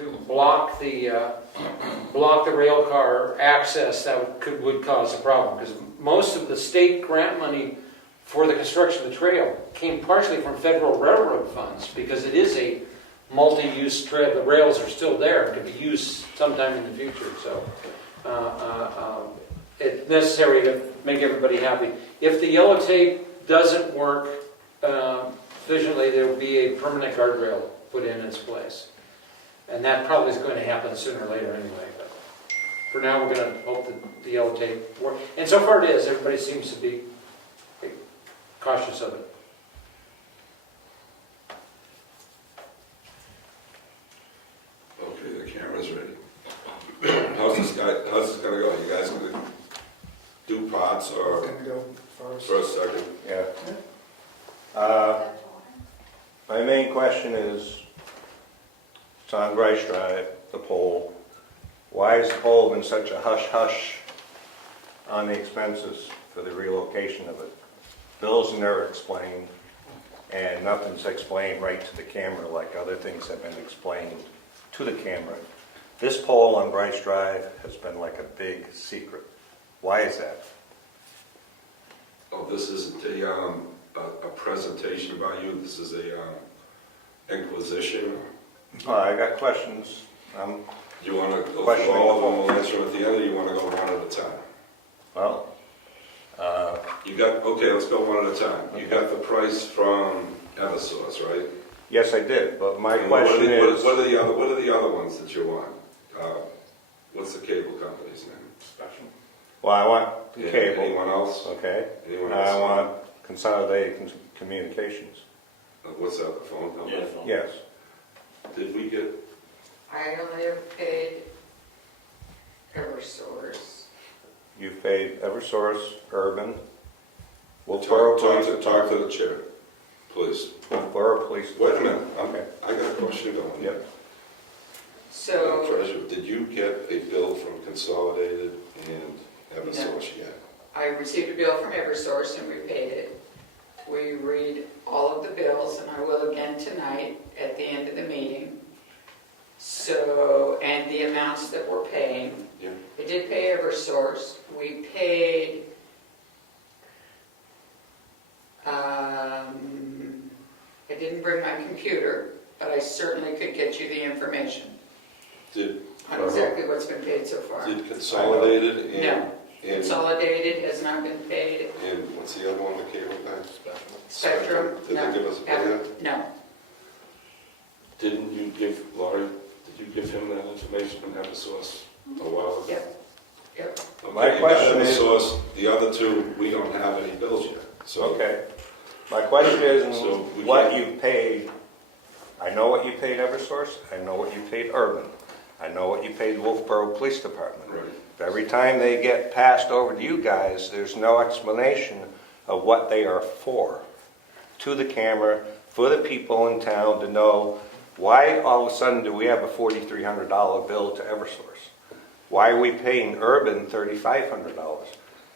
to block the rail car access, that would cause a problem, because most of the state grant money for the construction of the trail came partially from federal railroad funds, because it is a multi-use trail. The rails are still there, it could be used sometime in the future, so it's necessary to make everybody happy. If the yellow tape doesn't work visually, there will be a permanent guardrail put in its place. And that probably is going to happen sooner or later anyway. But for now, we're going to hope that the yellow tape works. And so far it is. Everybody seems to be cautious of it. Okay, the camera's ready. How's this going to go? You guys going to do parts or Gonna go first, second? Yeah. My main question is, it's on Bryce Drive, the pole. Why has the pole been such a hush-hush on the expenses for the relocation of it? Bills are never explained, and nothing's explained right to the camera like other things have been explained to the camera. This pole on Bryce Drive has been like a big secret. Why is that? Oh, this isn't a presentation about you. This is a inquisition. I got questions. Do you want to go Questioning through all of the them, we'll answer them at the end, or you want to go one at a time? Well, Okay, let's go one at a time. You Okay. got the price from Eversource, right? yes, I did, but my And question is... what are the other ones that you want? What's the cable company's name? Special. Well, I want the Yeah, cable. anyone else? Okay. Anyone I else? want consolidated communications. What's that, the phone company? Yes. Did we get, I only have paid Eversource. You've paid Eversource, Urban, Wolfboro Police, talk to the chair, please. Wolfboro Police. Wait a minute, Okay. I got a question going. Yep. So, Treasurer, did you get a bill from Consolidated and Eversource yet? I received a bill from Eversource and we paid it. We read all of the bills, and I will again tonight at the end of the meeting. So, and the amounts that we're paying. Yeah. We did pay Eversource. We paid, I didn't bring my computer, but I certainly could get you the information Did on exactly what's been paid so far. Consolidated and... No. And, Consolidated has not been paid. and what's the other one, the cable guy? Spectrum, Did no. they give us a bill Haven't- yet? No. Didn't you give, Laurie, did you give him that information from Eversource a while ago? Yep. Okay, My question is- Eversource, the other two, we don't have any bills yet, so... Okay. My question is, So we what can't- you paid, I know what you paid Eversource, I know what you paid Urban, I know what you paid Wolfboro Police Department. Right. Every time they get passed over to you guys, there's no explanation of what they are for. To the camera, for the people in town to know why all of a sudden do we have a $4,300 bill to Eversource? Why are we paying Urban $3,500?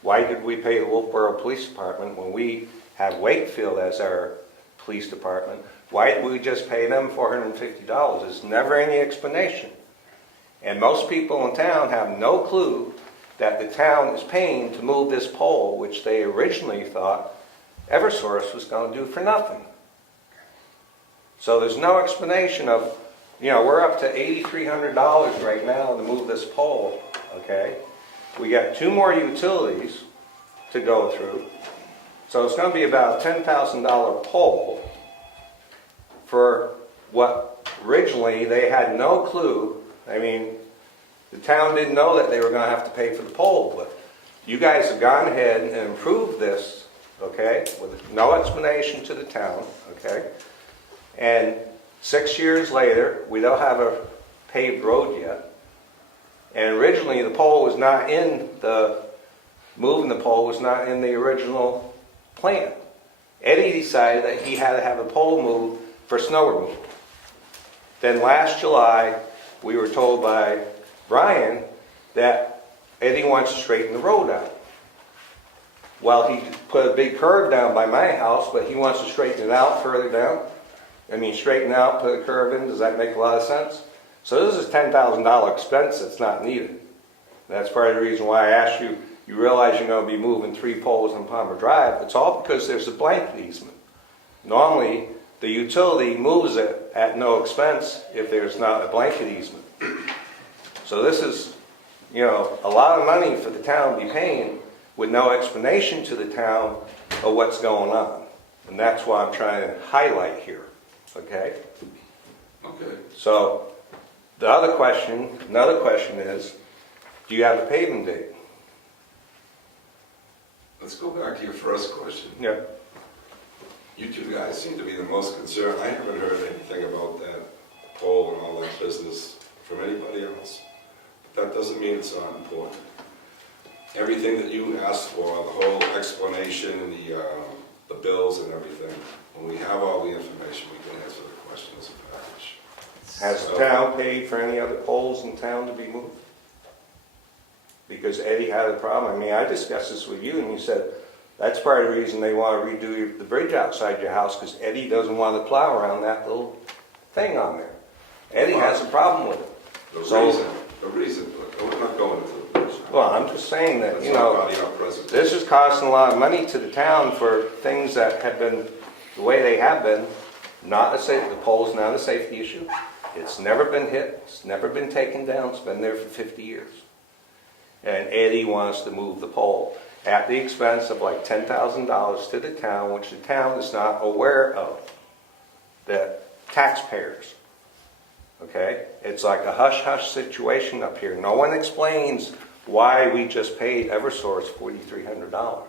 Why did we pay the Wolfboro Police Department when we have Wakefield as our police department? Why did we just pay them $450? There's never any explanation. And most people in town have no clue that the town is paying to move this pole, which they originally thought Eversource was going to do for nothing. So there's no explanation of, we're up to $8,300 right now to move this pole, okay? We got 2 more utilities to go through. So it's going to be about a $10,000 pole for what originally they had no clue. I mean, the town didn't know that they were going to have to pay for the pole, but you guys have gone ahead and improved this, okay, with no explanation to the town, okay? And 6 years later, we don't have a paved road yet. And originally, the pole was not moving the pole was not in the original plan. Eddie decided that he had to have a pole moved for snow removal. Then last July, we were told by Brian that Eddie wants to straighten the road out. Well, he put a big curve down by my house, but he wants to straighten it out further down. Straighten out, put a curve in. Does that make a lot of sense? So this is $10,000 expense that's not needed. That's part of the reason why I asked you, you realize you're gonna be moving 3 poles on Palmer Drive. It's all because there's a blanket easement. Normally, the utility moves it at no expense if there's not a blanket easement. So this is, a lot of money for the town to be paying with no explanation to the town of what's going on. And that's why I'm trying to highlight here, okay? Okay. So, another question is, do you have a paving date? Let's go back to your first question. Yeah. You two guys seem to be the most concerned. I haven't heard anything about that pole and all that business from anybody else. But that doesn't mean it's not important. Everything that you asked for, the whole explanation, the bills and everything, when we have all the information, we can answer the question as a package. Has the town paid for any other poles in town to be moved? Because Eddie had a problem. I mean, I discussed this with you and you said, that's part of the reason they want to redo the bridge outside your house, because Eddie doesn't want to plow around that little thing on there. Eddie has a problem with it. The reason, look, we're not going into the bridge. Well, I'm just saying that, That's not part of our presentation. this is costing a lot of money to the town for things that have been the way they have been. Not a safety, the pole's not a safety issue. It's never been hit, it's never been taken down, it's been there for 50 years. And Eddie wants to move the pole at the expense of like $10,000 to the town, which the town is not aware of, the taxpayers. Okay? It's like a hush-hush situation up here. No one explains why we just paid Eversource $4,300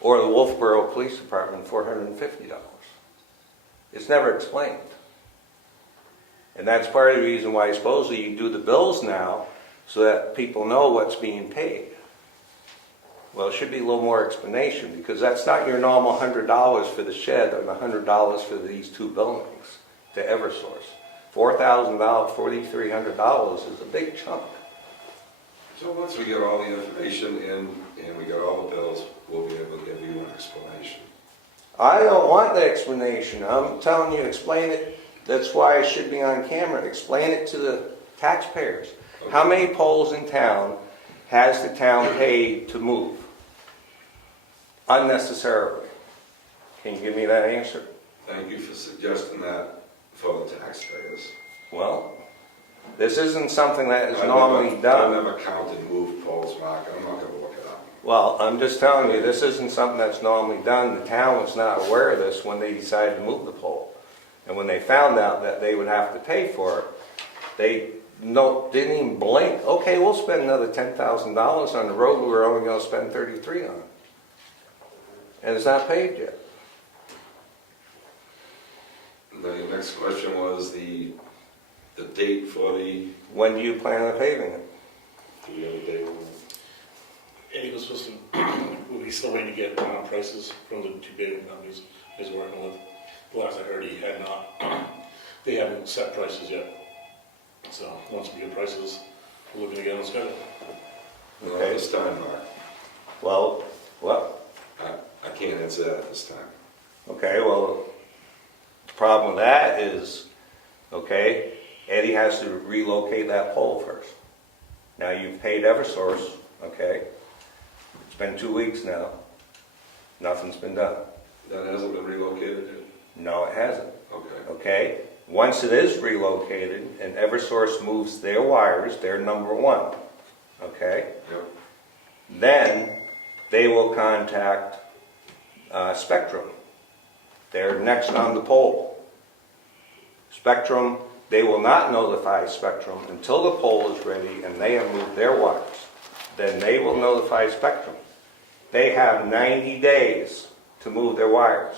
or the Wolfboro Police Department $450. It's never explained. And that's part of the reason why supposedly you do the bills now so that people know what's being paid. Well, it should be a little more explanation, because that's not your normal $100 for the shed or the $100 for these 2 buildings to Eversource. $4,000, $4,300 is a big chunk. So once we get all the information in and we get all the bills, we'll be able to give you an explanation. I don't want the explanation. I'm telling you, explain it. That's why it should be on camera. Explain it to the taxpayers. Okay. How many poles in town has the town paid to move? Unnecessarily. Can you give me that answer? Thank you for suggesting that for the taxpayers. Well, this isn't something that is normally done. I've never counted moved poles, Mark. I'm not going to look it up. Well, I'm just telling you, this isn't something that's normally done. The town was not aware of this when they decided to move the pole. And when they found out that they would have to pay for it, they didn't even blink. Okay, we'll spend another $10,000 on the road we were only going to spend $33,000 on. And it's not paid yet. Now, your next question was the date for the, When do you plan on paving it? do we have a date? Eddie was supposed to, he's still waiting to get prices from the 2 paving companies he's working with. The last I heard, he had not. They haven't set prices yet. So once we get prices, we're looking to get on schedule. Well, Okay. this time, Mark. Well, what? I can't answer that at this time. Okay, well, the problem with that is, okay, Eddie has to relocate that pole first. Now, you've paid Eversource, okay? It's been 2 weeks now. Nothing's been done. That hasn't been relocated yet? No, it hasn't, Okay. okay? Once it is relocated and Eversource moves their wires, they're number 1, okay? Yep. Then they will contact Spectrum. They're next on the pole. Spectrum, they will not notify Spectrum until the pole is ready and they have moved their wires. Then they will notify Spectrum. They have 90 days to move their wires.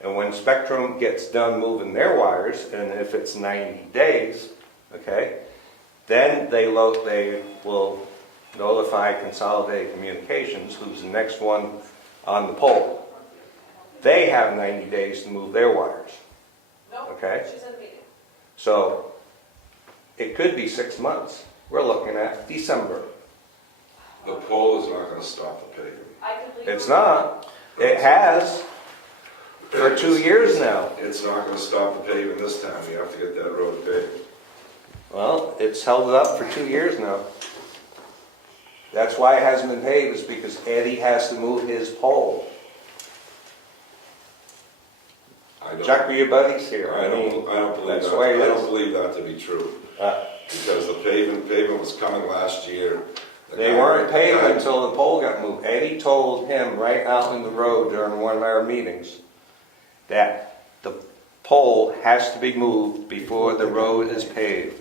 And when Spectrum gets done moving their wires, and if it's 90 days, okay, then they will notify Consolidated Communications, who's the next one on the pole. They have 90 days to move their wires. Okay? So it could be 6 months. We're looking at December. The pole is not going to stop the paving. It's not. It has. for 2 years now. It's not gonna stop the paving this time, we have to get that road paved. Well, it's held up for 2 years now. That's why it hasn't been paved, is because Eddie has to move his pole. I don't- Check with your buddies here. I don't believe that's that, the way it I is. don't believe that to be true, Uh, because the pavement was coming last year. The They guy- weren't the paved guy- until the pole got moved. Eddie told him right out in the road during one of our meetings that the pole has to be moved before the road is paved.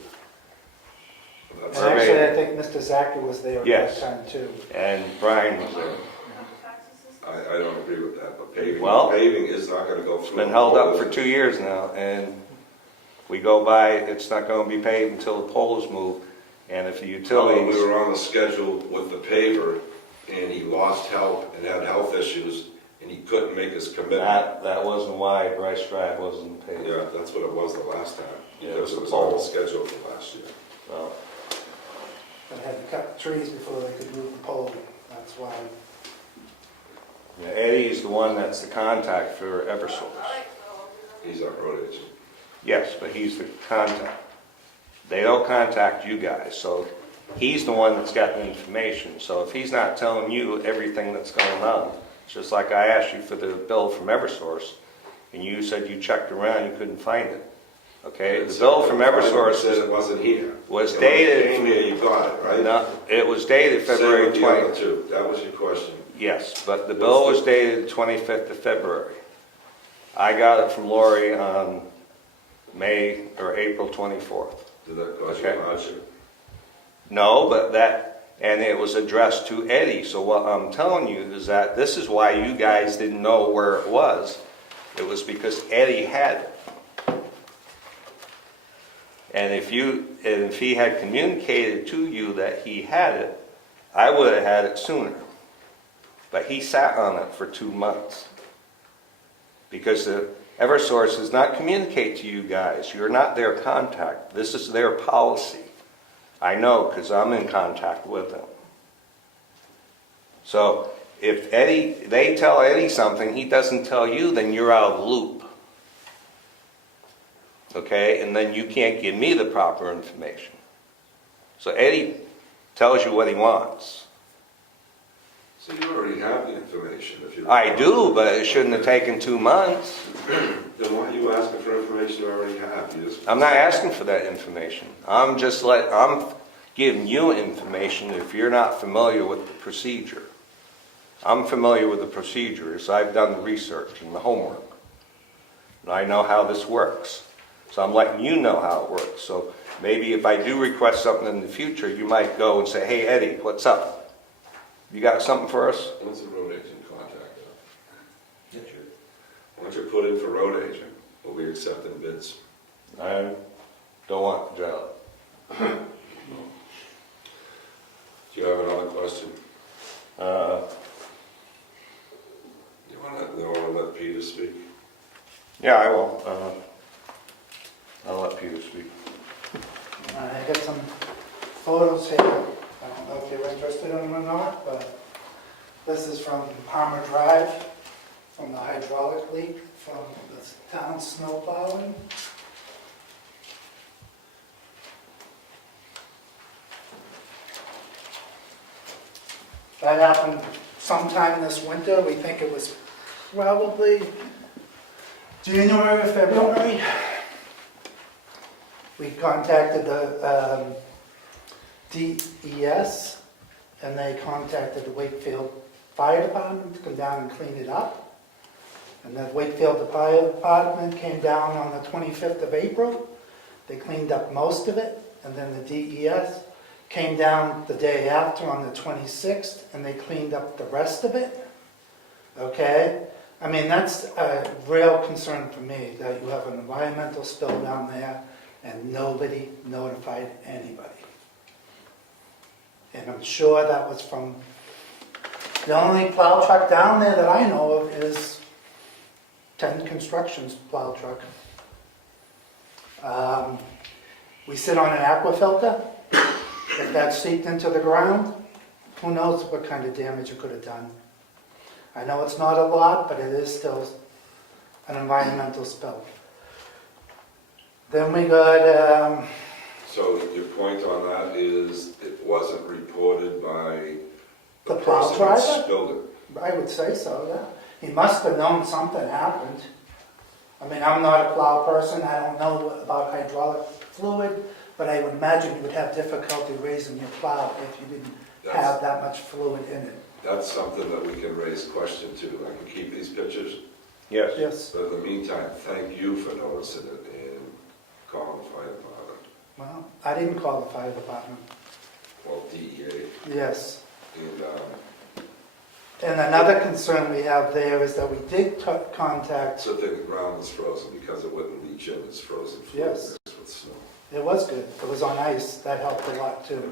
That's And it. actually, I think Mr. Zaka was there at Yes. that time too. And Brian was there. I don't agree with that, but Well, paving is not gonna go through. It's been held up for 2 years now, and we go by, it's not gonna be paved until the pole is moved. And if the We utilities, were on the schedule with the paver, and he lost help and had health issues, and he couldn't make his commitment. that wasn't why Bryce Drive wasn't paved. Yeah, that's what it was the last time, Yeah, because it it was was on the pole. schedule for last year. Well, They had to cut the trees before they could move the pole. That's why. yeah, Eddie's the one that's the contact for Eversource. He's our road agent. Yes, but he's the contact. They don't contact you guys, so he's the one that's got the information. So if he's not telling you everything that's going on, it's just like I asked you for the bill from Eversource, and you said you checked around, you couldn't find it. Okay, the bill from Eversource Said it wasn't here. was And when it dated, came here, you got it, right? no, it was dated February Same with the other 20th. two. That was your question. Yes, but the bill was dated 25th of February. I got it from Laurie on May or April 24th. Did that cause you Okay. a hardship? No, but and it was addressed to Eddie. So what I'm telling you is that this is why you guys didn't know where it was. It was because Eddie had it. And if he had communicated to you that he had it, I would have had it sooner. But he sat on it for 2 months. Because the Eversource does not communicate to you guys. You're not their contact. This is their policy. I know because I'm in contact with them. So if they tell Eddie something, he doesn't tell you, then you're out of the loop. Okay? And then you can't give me the proper information. So Eddie tells you what he wants. So you already have the information if you... I do, but it shouldn't have taken 2 months. Then why are you asking for information you already have? You just... I'm not asking for that information. I'm giving you information if you're not familiar with the procedure. I'm familiar with the procedures. I've done the research and the homework. And I know how this works. So I'm letting you know how it works. So maybe if I do request something in the future, you might go and say, hey, Eddie, what's up? You got something for us? What's the road agent contact? Why don't you put in for road agent? We'll be accepting bids. I don't want the job. Do you have another question? You want to let Peter speak? Yeah, I will. I'll let Peter speak. I got some photos here. I don't know if you're interested in them or not, but this is from Palmer Drive, from the hydraulic leak, from the town snow plowing. That happened sometime this winter. We think it was probably January or February. We contacted the DES, and they contacted the Wakefield Fire Department to come down and clean it up. And the Wakefield Fire Department came down on the 25th of April. They cleaned up most of it, and then the DES came down the day after on the 26th, and they cleaned up the rest of it. Okay? I mean, that's a real concern for me, that you have an environmental spill down there, and nobody notified anybody. And I'm sure that was from, the only plow truck down there that I know of is 10 Construction's plow truck. We sit on an aqua filter. If that seeped into the ground, who knows what kind of damage it could have done. I know it's not a lot, but it is still an environmental spill. Then we got, So your point on that is it wasn't reported by The the plow person that driver? spilled it? I would say so, yeah. He must have known something happened. I mean, I'm not a plow person, I don't know about hydraulic fluid, but I would imagine you would have difficulty raising your plow if you didn't have that much fluid in it. That's something that we can raise question to. I can keep these pictures, Yes. Yes, but in the meantime, thank you for noticing it and calling the fire department. well, I didn't call the fire department. Well, DEA. Yes. And And another concern we have there is that we did contact, so the ground was frozen because it wouldn't leach in, it's frozen fluid Yes. mixed with snow. it was good, it was on ice, that helped a lot too.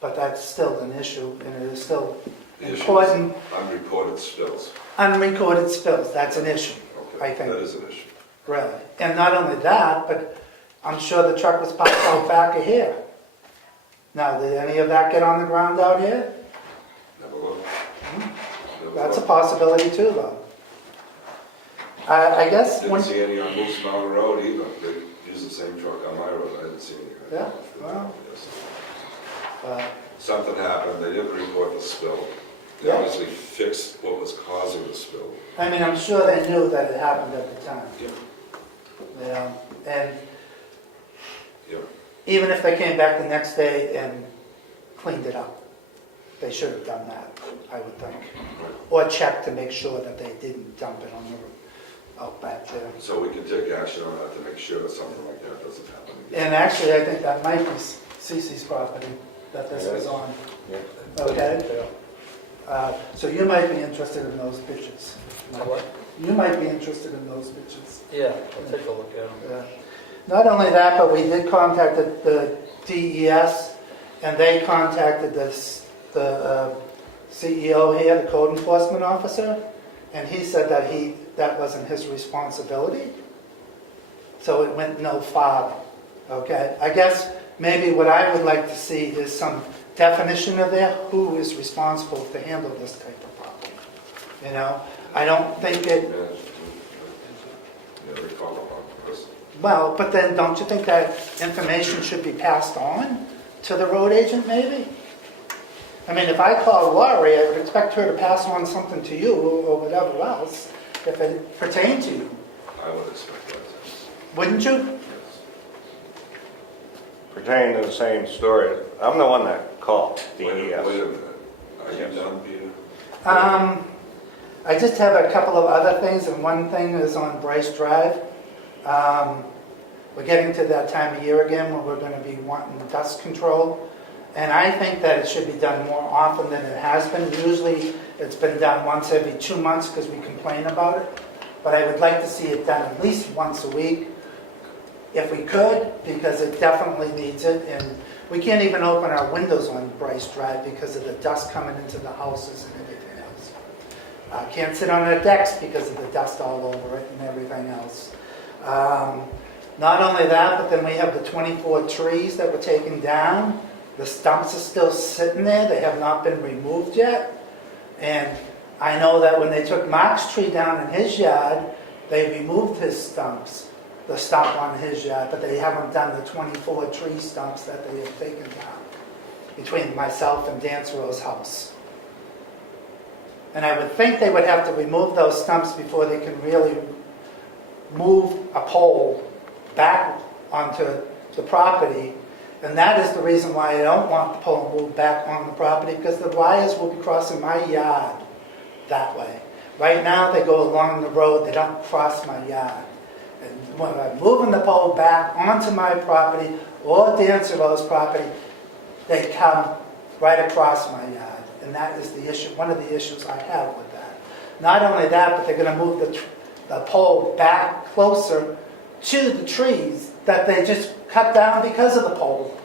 But that's still an issue, and it is still The issue is important. unreported spills. Unrecorded spills, that's an issue, Okay, I think. that is an issue. really. And not only that, but I'm sure the truck was parked out back of here. Now, did any of that get on the ground out here? Never looked. Never That's a looked. possibility too, though. I guess Didn't when, see any on Moose Mountain Road either. They use the same truck on my road. I didn't see any. Yeah, well. Yes. Something happened. They didn't report the spill. They Yeah. obviously fixed what was causing the spill. I mean, I'm sure they knew that it happened at the time. Yeah. You know, and Yeah. even if they came back the next day and cleaned it up, they should have done that, I would think. Or checked to make sure that they didn't dump it on the roof out back there. So we can take action on that to make sure that something like that doesn't happen again. And actually, I think that might be Cece's property that this was on. Okay? So you might be interested in those pictures. What? You might be interested in those pictures. Yeah, I'll take a look at them. Yeah. Not only that, but we did contact the DES, and they contacted the CEO here, the code enforcement officer, and he said that that wasn't his responsibility. So it went no farther, okay? I guess maybe what I would like to see is some definition of there, who is responsible to handle this type of problem. You know, I don't think it, Yeah, they call upon the person. well, but then don't you think that information should be passed on to the road agent maybe? I mean, if I call Laurie, I would expect her to pass on something to you or whatever else if it pertained to you. I would expect that. Wouldn't you? Yes. Pertaining to the same story, I'm the one that called Wait a DES. minute. Are you Yes. done, Peter? I just have a couple of other things, and one thing is on Bryce Drive. We're getting to that time of year again where we're going to be wanting dust control. And I think that it should be done more often than it has been. Usually it's been done once every 2 months because we complain about it. But I would like to see it done at least once a week if we could, because it definitely needs it. And we can't even open our windows on Bryce Drive because of the dust coming into the houses and everything else. Can't sit on our decks because of the dust all over it and everything else. Not only that, but then we have the 24 trees that were taken down. The stumps are still sitting there. They have not been removed yet. And I know that when they took Mark's tree down in his yard, they removed his stumps, the stump on his yard, but they haven't done the 24 tree stumps that they have taken down between myself and Dancero's house. And I would think they would have to remove those stumps before they can really move a pole back onto the property. And that is the reason why I don't want the pole moved back on the property, because the wires will be crossing my yard that way. Right now, they go along the road, they don't cross my yard. And when I'm moving the pole back onto my property or Dancero's property, they come right across my yard. And that is the issue, one of the issues I have with that. Not only that, but they're going to move the pole back closer to the trees that they just cut down because of the pole.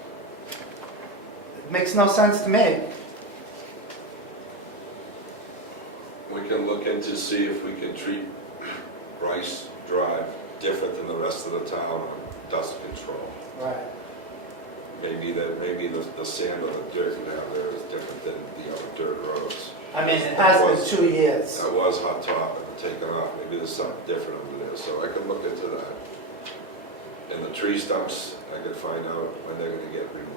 It makes no sense to me. We can look into see if we can treat Bryce Drive different than the rest of the town on dust control. Right. maybe the sand or the dirt down there is different than the other dirt roads. I mean, it has been 2 years. That was hot top and taken off, maybe there's something different over there, so I could look into that. And the tree stumps, I could find out when they're gonna get removed.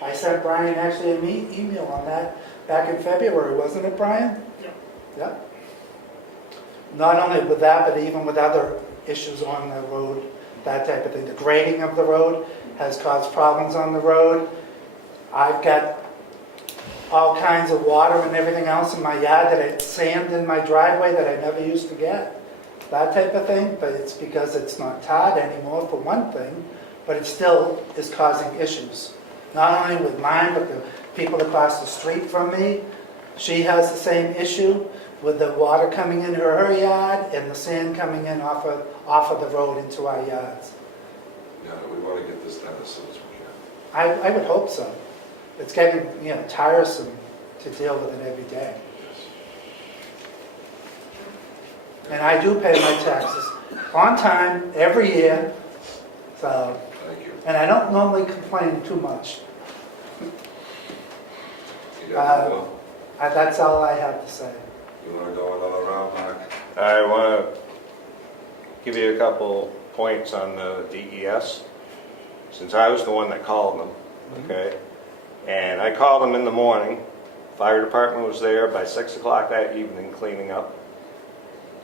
I sent Brian actually an email on that back in February, wasn't it, Brian? Yeah. Not only with that, but even with other issues on the road, that type of thing. The grading of the road has caused problems on the road. I've got all kinds of water and everything else in my yard, sand in my driveway that I never used to get. That type of thing, but it's because it's not tarred anymore for one thing, but it still is causing issues. Not only with mine, but the people across the street from me. She has the same issue with the water coming into her yard and the sand coming in off of the road into our yards. Yeah, we want to get this done as soon as we can. I would hope so. It's getting, tiresome to deal with it every day. And I do pay my taxes on time, every year, so, Thank you. and I don't normally complain too much. You got one? That's all I have to say. You want to go another round, Mark? I want to give you a couple points on the DES, since I was the one that called them, okay? And I called them in the morning. Fire department was there by 6 o'clock that evening cleaning up.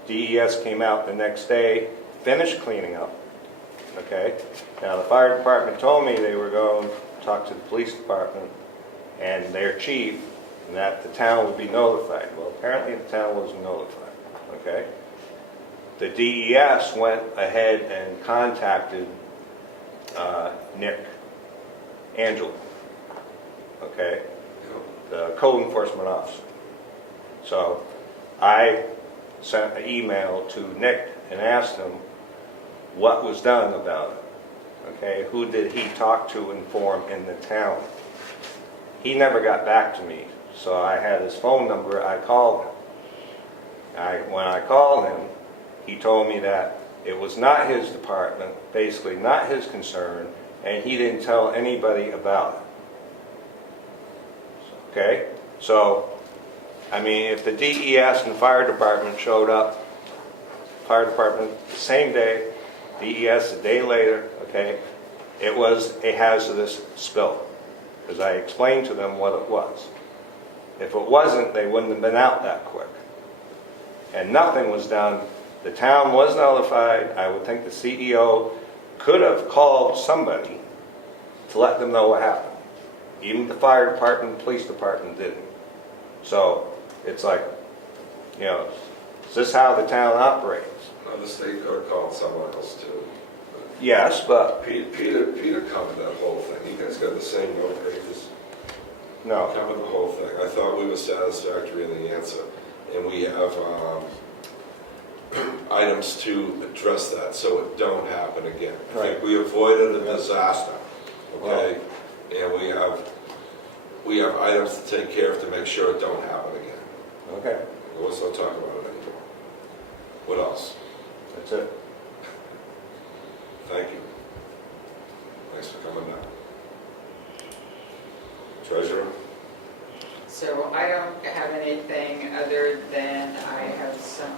DES came out the next day, finished cleaning up, okay? Now, the fire department told me they were going to talk to the police department and their chief, and that the town would be notified. Well, apparently the town wasn't notified, okay? The DES went ahead and contacted Nick Angelo, okay? The code enforcement officer. So I sent an email to Nick and asked him what was done about it, okay? Who did he talk to inform in the town? He never got back to me, so I had his phone number. I called him. When I called him, he told me that it was not his department, basically not his concern, and he didn't tell anybody about it. Okay? So, I mean, if the DES and the fire department showed up, fire department the same day, DES a day later, okay, it was a hazardous spill, because I explained to them what it was. If it wasn't, they wouldn't have been out that quick. And nothing was done. The town was notified. I would think the CEO could have called somebody to let them know what happened. Even the fire department, police department didn't. So it's like, is this how the town operates? No, the state court called someone else too. Yes, but Peter covered that whole thing. You guys got the same note pages? no. Covered the whole thing. I thought we were satisfactory in the answer. And we have items to address that so it don't happen again. I think we avoided a disaster, okay? And we have items to take care of to make sure it don't happen again. Okay, Let's not talk about it anymore. What else? that's it. Thank you. Thanks for coming down. Treasurer? So I don't have anything other than I have some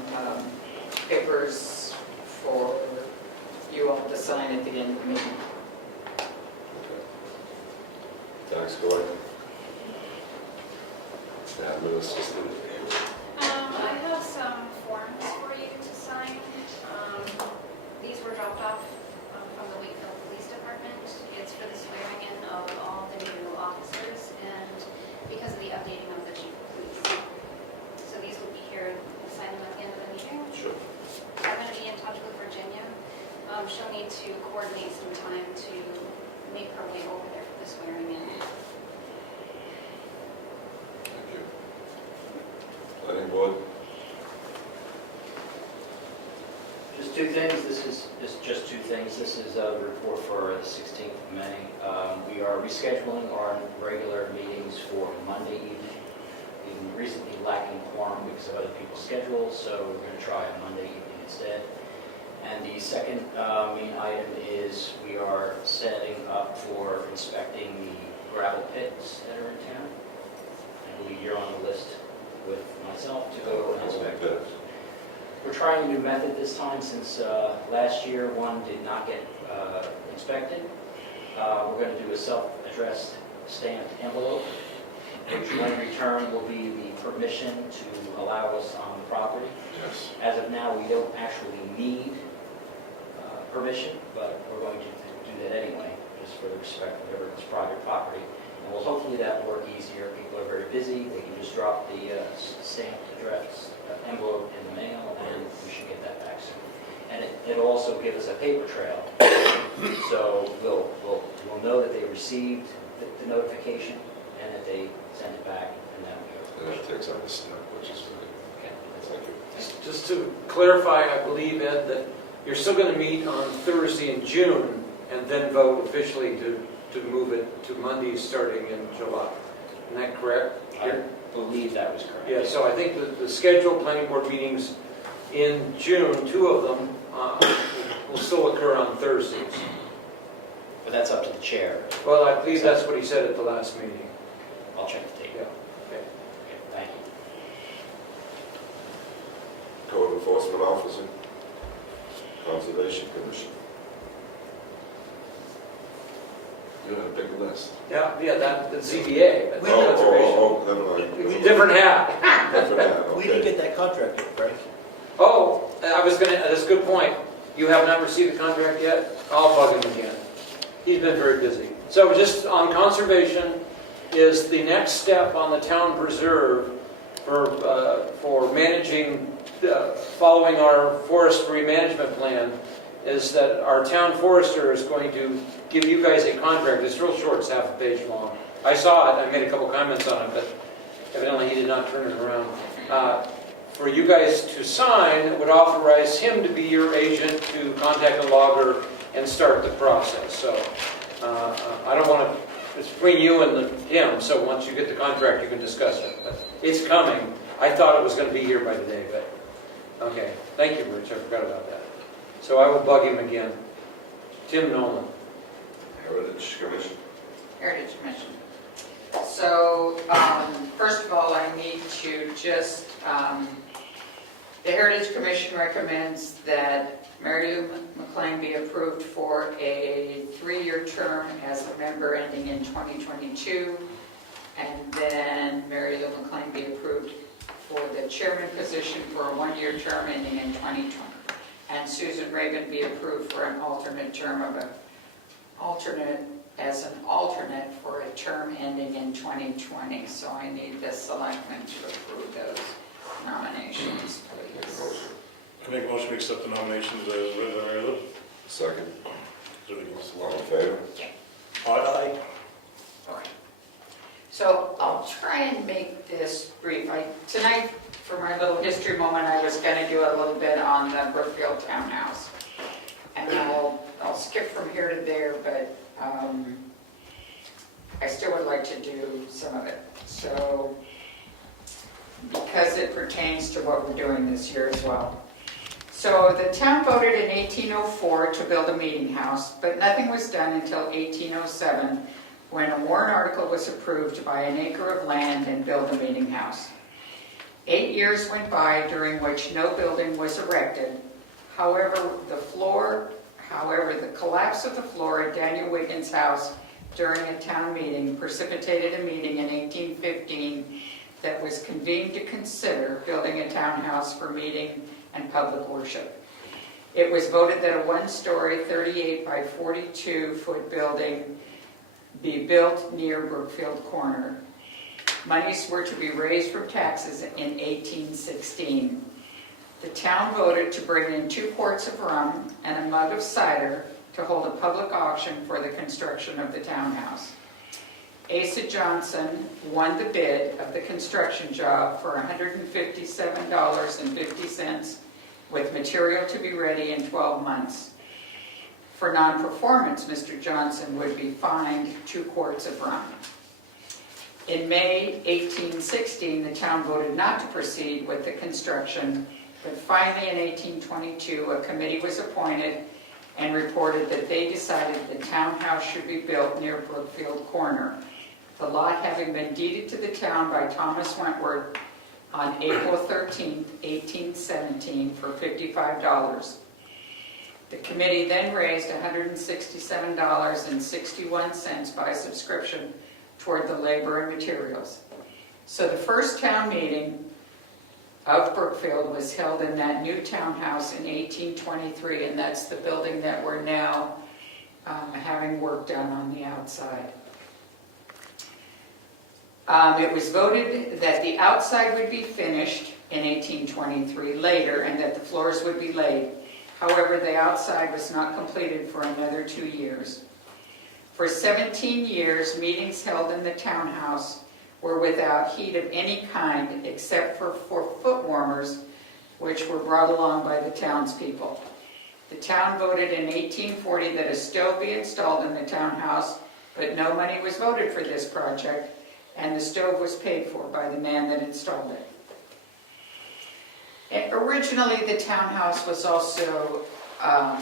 papers for you all to sign at the end of the meeting. Okay. Tax collector? Admin assistant? I have some forms for you to sign. These were dropped off from the Wakefield Police Department. It's for the swearing in of all the new officers and because of the updating of the chief of police. So these will be here, we'll sign them at the end of the meeting. Sure. I'm going to be in touch with Virginia. She'll need to coordinate some time to make her way over there for the swearing in. Thank you. Planning board? Just two things. This is just two things. This is a report for the 16th of May. We are rescheduling our regular meetings for Monday evening. We've been recently lacking quorum because of other people's schedules, so we're going to try a Monday evening instead. And the second main item is we are setting up for inspecting the gravel pits that are in town. I believe you're on the list with myself to go and inspect those. We're trying a new method this time since last year one did not get inspected. We're going to do a self-addressed stamped envelope, which when returned will be the permission to allow us on the property. Yes. As of now, we don't actually need permission, but we're going to do that anyway, just for the respect of everyone's private property. And well, hopefully that will work easier. People are very busy. They can just drop the stamped address envelope in the mail, and we should get that back soon. And it'll also give us a paper trail, so we'll know that they received the notification and that they sent it back, and then And that takes up a step, which is good. okay. Thank you. Just to clarify, I believe, Ed, that you're still going to meet on Thursday in June and then vote officially to move it to Monday starting in July. Isn't that correct? I believe that was correct. Yeah, so I think the scheduled planning board meetings in June, 2 of them, will still occur on Thursdays. But that's up to the chair. Well, I believe that's what he said at the last meeting. I'll check the tape. Yeah. Okay. Okay, thank you. Code Enforcement Officer, Conservation Commission. You had a big list. Yeah, the ZBA, that's Oh, conservation. never mind. Different hat. Different hat, We didn't okay. get that contract yet, Frank. Oh, that's a good point. You have not received the contract yet? I'll bug him again. He's been very busy. So just on conservation is the next step on the town preserve for managing, following our forestry management plan, is that our town forester is going to give you guys a contract. It's real short, it's half a page long. I saw it, I made a couple comments on it, but evidently he did not turn it around. For you guys to sign, it would authorize him to be your agent to contact a logger and start the process. So I don't want to, it's between you and him, so once you get the contract, you can discuss it. But it's coming. I thought it was going to be here by today, but okay. Thank you, Rich. I forgot about that. So I will bug him again. Tim Nolan. Heritage Commission. Heritage Commission. So, first of all, I need to just, the Heritage Commission recommends that Marilou Maclean be approved for a 3-year term as a member ending in 2022, and then Marilou Maclean be approved for the chairman position for a 1-year term ending in 2020, and Susan Raven be approved for an alternate term of as an alternate for a term ending in 2020. So I need the selectmen to approve those nominations, Make a please. motion. I make a motion to accept the nominations as read by Marilou. Second. So we can just- All in favor? Aye. Okay. So I'll try and make this brief. Tonight, for my little history moment, I was going to do a little bit on the Brookfield townhouse. And I'll skip from here to there, but I still would like to do some of it. So, because it pertains to what we're doing this year as well. So the town voted in 1804 to build a meeting house, but nothing was done until 1807, when a warrant article was approved to buy an acre of land and build a meeting house. 8 years went by during which no building was erected. However, the collapse of the floor at Daniel Wiggins' house during a town meeting precipitated a meeting in 1815 that was convened to consider building a townhouse for meeting and public worship. It was voted that a 1-story, 38 by 42 foot building be built near Brookfield Corner. Monies were to be raised from taxes in 1816. The town voted to bring in 2 quarts of rum and a mug of cider to hold a public auction for the construction of the townhouse. Asa Johnson won the bid of the construction job for $157.50 with material to be ready in 12 months. For non-performance, Mr. Johnson would be fined 2 quarts of rum. In May 1816, the town voted not to proceed with the construction, but finally in 1822, a committee was appointed and reported that they decided the townhouse should be built near Brookfield Corner, the lot having been deeded to the town by Thomas Wentworth on April 13, 1817 for $55. The committee then raised $167.61 by subscription toward the labor and materials. So the first town meeting of Brookfield was held in that new townhouse in 1823, and that's the building that we're now having work done on the outside. It was voted that the outside would be finished in 1823 later, and that the floors would be laid. However, the outside was not completed for another 2 years. For 17 years, meetings held in the townhouse were without heat of any kind except for foot warmers, which were brought along by the townspeople. The town voted in 1840 that a stove be installed in the townhouse, but no money was voted for this project, and the stove was paid for by the man that installed it. Originally, the townhouse was also a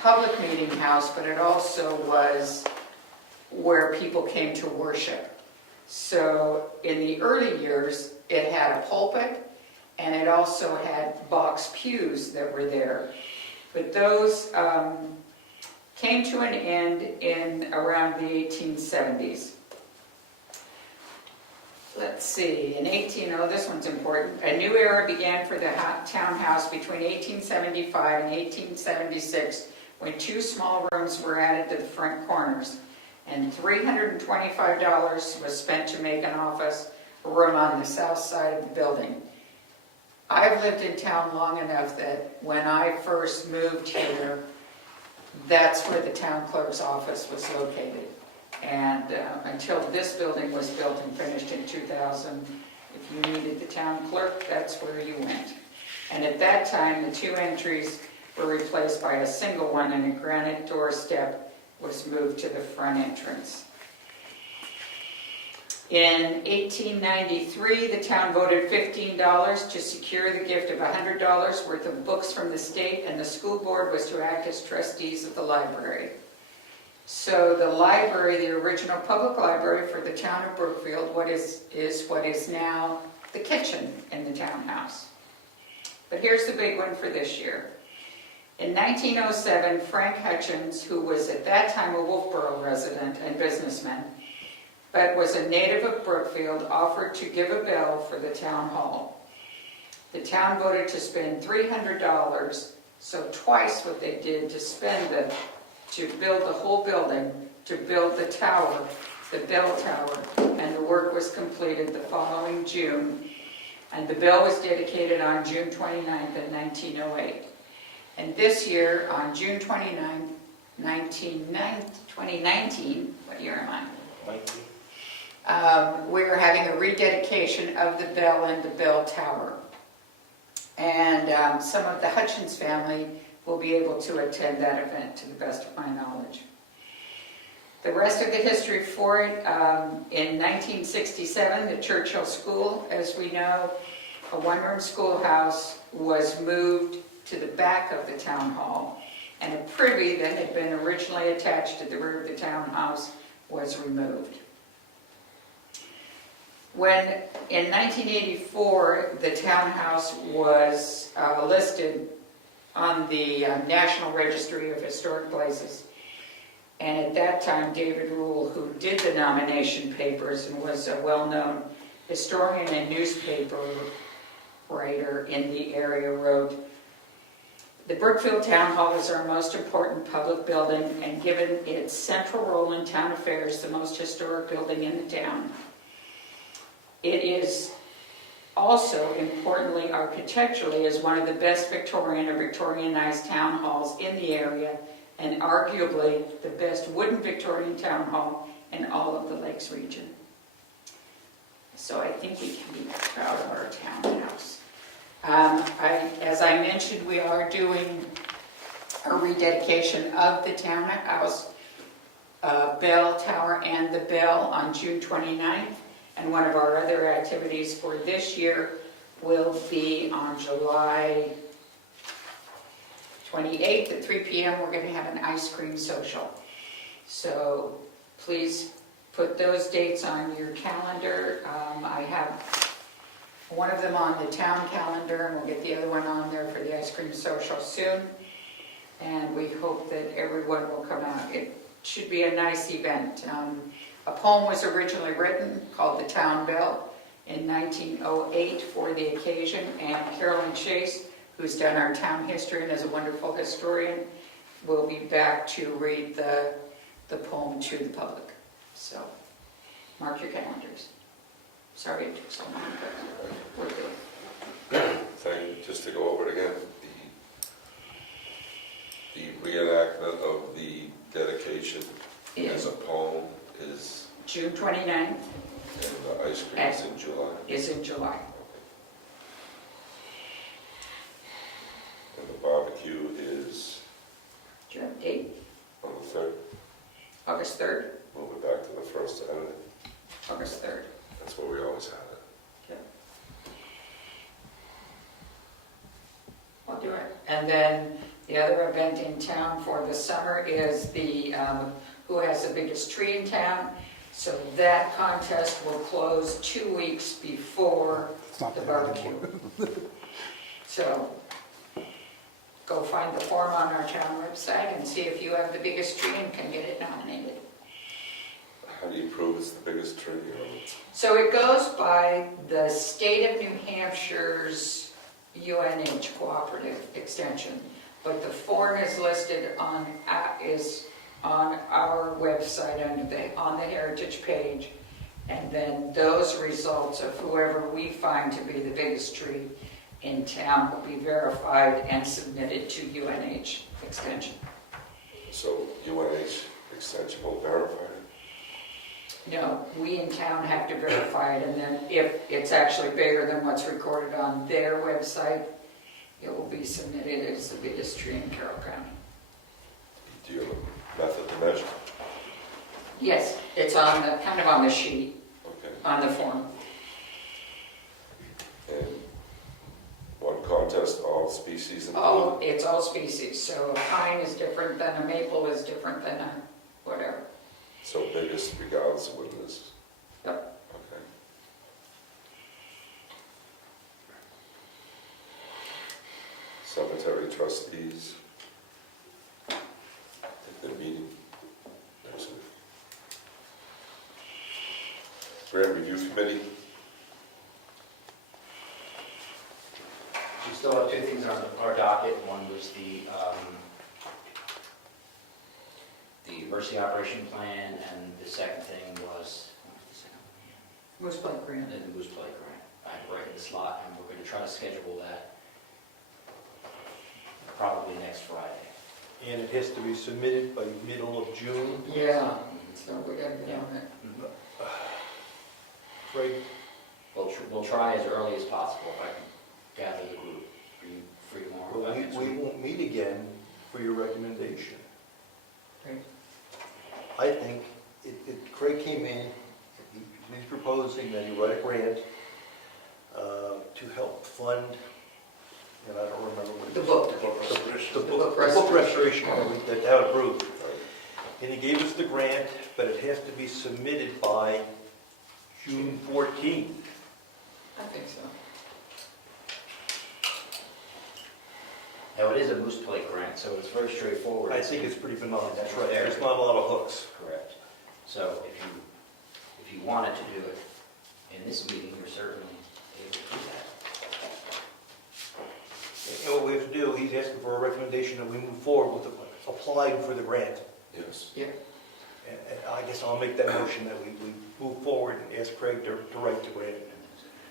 public meeting house, but it also was where people came to worship. So in the early years, it had a pulpit, and it also had box pews that were there. But those came to an end in around the 1870s. Let's see, this one's important. A new era began for the townhouse between 1875 and 1876, when 2 small rooms were added to the front corners, and $325 was spent to make an office room on the south side of the building. I've lived in town long enough that when I first moved here, that's where the town clerk's office was located. And until this building was built and finished in 2000, if you needed the town clerk, that's where you went. And at that time, the 2 entries were replaced by a single one, and a granite doorstep was moved to the front entrance. In 1893, the town voted $15 to secure the gift of $100 worth of books from the state, and the school board was to act as trustees of the library. So the library, the original public library for the town of Brookfield, is what is now the kitchen in the townhouse. But here's the big one for this year. In 1907, Frank Hutchins, who was at that time a Wolfboro resident and businessman, but was a native of Brookfield, offered to give a bell for the town hall. The town voted to spend $300, so twice what they did to build the whole building, to build the tower, the bell tower, and the work was completed the following June, and the bell was dedicated on June 29th in 1908. And this year, on June 29th, 2019, what year am I? We're having a rededication of the bell and the bell tower. And some of the Hutchins family will be able to attend that event, to the best of my knowledge. The rest of the history for it, in 1967, the Churchill School, as we know, a 1-room schoolhouse, was moved to the back of the town hall, and a privy that had been originally attached to the rear of the townhouse was removed. When, in 1984, the townhouse was listed on the National Registry of Historic Places, and at that time, David Rule, who did the nomination papers and was a well-known historian and newspaper writer in the area, wrote, "The Brookfield Town Hall is our most important public building, and given its central role in town affairs, the most historic building in the town. It is also, importantly, architecturally, is one of the best Victorian or Victorianized town halls in the area, and arguably the best wooden Victorian town hall in all of the Lakes region." So I think we can be proud of our townhouse. As I mentioned, we are doing a rededication of the townhouse, bell tower and the bell on June 29th. And one of our other activities for this year will be on July 28th at 3 p.m., we're going to have an ice cream social. So please put those dates on your calendar. I have one of them on the town calendar, and we'll get the other one on there for the ice cream social soon. And we hope that everyone will come out. It should be a nice event. A poem was originally written called The Town Bell in 1908 for the occasion, and Carolyn Chase, who's done our town history and is a wonderful historian, will be back to read the poem to the public. So, mark your calendars. Sorry it took so long, but we're good. Thing, just to go over it again, the reenactment of the dedication as a poem is, June 29th and the ice cream is in July. is in July. And the barbecue is Do you have a date? on the 3rd. August 3rd? Move it back to the 1st Saturday. August 3rd. That's where we always had it. I'll do it. And then the other event in town for the summer is the who has the biggest tree in town. So that contest will close 2 weeks before the barbecue. So go find the form on our town website and see if you have the biggest tree and can get it nominated. How do you prove it's the biggest tree? So it goes by the state of New Hampshire's UNH cooperative extension, but the form is listed on our website on the heritage page, and then those results of whoever we find to be the biggest tree in town will be verified and submitted to UNH extension. So UNH extension will verify it? No, we in town have to verify it, and then if it's actually bigger than what's recorded on their website, it will be submitted as the biggest tree in Carroll County. Do you have a method to measure? Yes, it's on the, kind of on the sheet, Okay. on the form. And one contest, all species Oh, included? it's all species, so a pine is different than a maple is different than a whatever. So biggest regardless of what it is? Yep. Okay. Cemetery trustees at the meeting next week. Grant Review Committee, We still have two things on our docket. One was the emergency operation plan, and the second thing was, what was the second one? Moose Plate Grant. The Moose Plate grant. I have it right in the slot, and we're going to try to schedule that probably next Friday. And it has to be submitted by middle of June. Yeah, so we gotta get on it. Right? We'll try as early as possible if I can gather the group. Are you free tomorrow? Well, next we week? won't meet again for your recommendation. Right. I think Craig came in, he's proposing that he write a grant to help fund, and I don't remember what. The book. The book book restoration, that town approved. And he gave us the grant, but it has to be submitted by June 14th. I think so. Now, it is a Moose Plate grant, so it's very straightforward. I think it's pretty benign, that's right, there's not a lot of hooks. Correct. So if you wanted to do it in this meeting, you're certainly able to do that. And what we have to do, he's asking for a recommendation that we move forward with applying for the grant. yes. Yeah. And I guess I'll make that motion that we move forward and ask Craig to write the grant.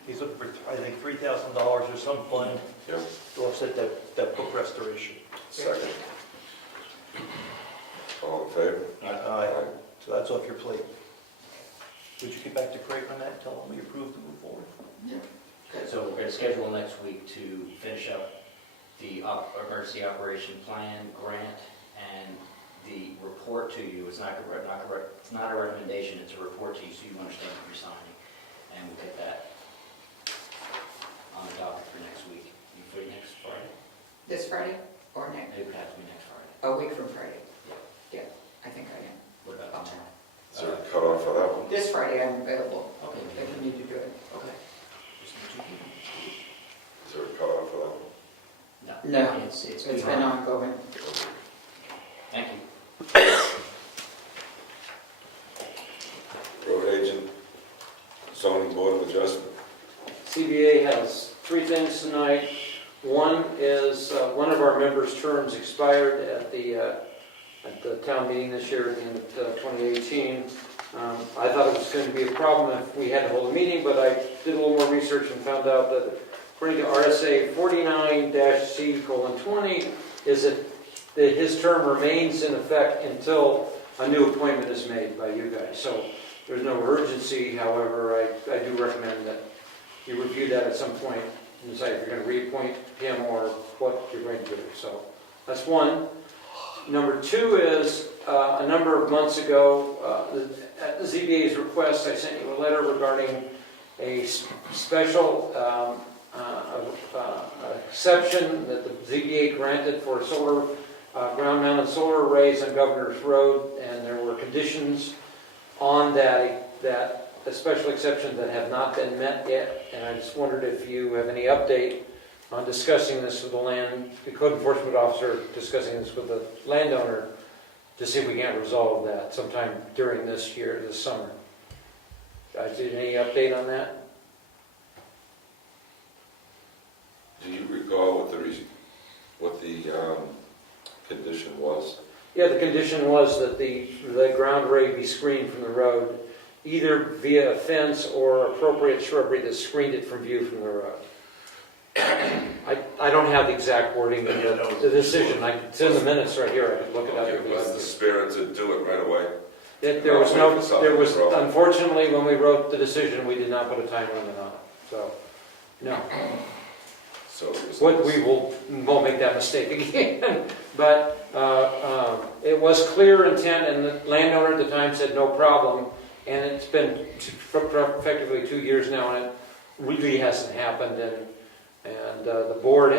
He's looking for, I think, $3,000 or some fund Yep. to offset that book restoration. Second. All in favor? So that's off your plate. Would you get back to Craig on that and tell him we approve to move forward? So we're going to schedule next week to finish up the emergency operation plan grant and the report to you. It's not a recommendation, it's a report to you, so you understand what you're signing. And we'll get that on the docket for next week. You free next Friday? This Friday? Or next, It would have to be next Friday. a week from Friday? Yeah, I think I am. What about tomorrow? Is there a cutoff for that one? This Friday I'm available, Okay, if you need to do it. okay. Just the two people. Is there a cutoff for that one? No, It's it's been been on. ongoing. Thank you. Road agent, zoning board of adjustment. CBA has three things tonight. One is, one of our members' terms expired at the town meeting this year at the end of 2018. I thought it was going to be a problem if we had to hold a meeting, but I did a little more research and found out that according to RSA 49-C:20, is that his term remains in effect until a new appointment is made by you guys. So there's no urgency, however, I do recommend that you review that at some point and decide if you're going to reappoint him or what you're going to do. So that's one. Number two is, a number of months ago, at the ZBA's request, I sent you a letter regarding a special exception that the ZBA granted for solar, ground-mounted solar arrays on Governor's Road, and there were conditions on that a special exception that have not been met yet, and I just wondered if you have any update on discussing this with the code enforcement officer, discussing this with the landowner, to see if we can't resolve that sometime during this summer. Did any update on that? Do you recall what the condition was? Yeah, the condition was that the ground array be screened from the road, either via a fence or appropriate shrubbery that screened it from view from the road. I don't have the exact wording of the decision. It's in the minutes right here. I could look it up. Okay, was the spirit to do it right away? There was unfortunately, when we wrote the decision, we did not put a time limit on it. So, no. So it was- We won't make that mistake again. But it was clear intent, and the landowner at the time said no problem. And it's been effectively 2 years now, and it really hasn't happened. And the board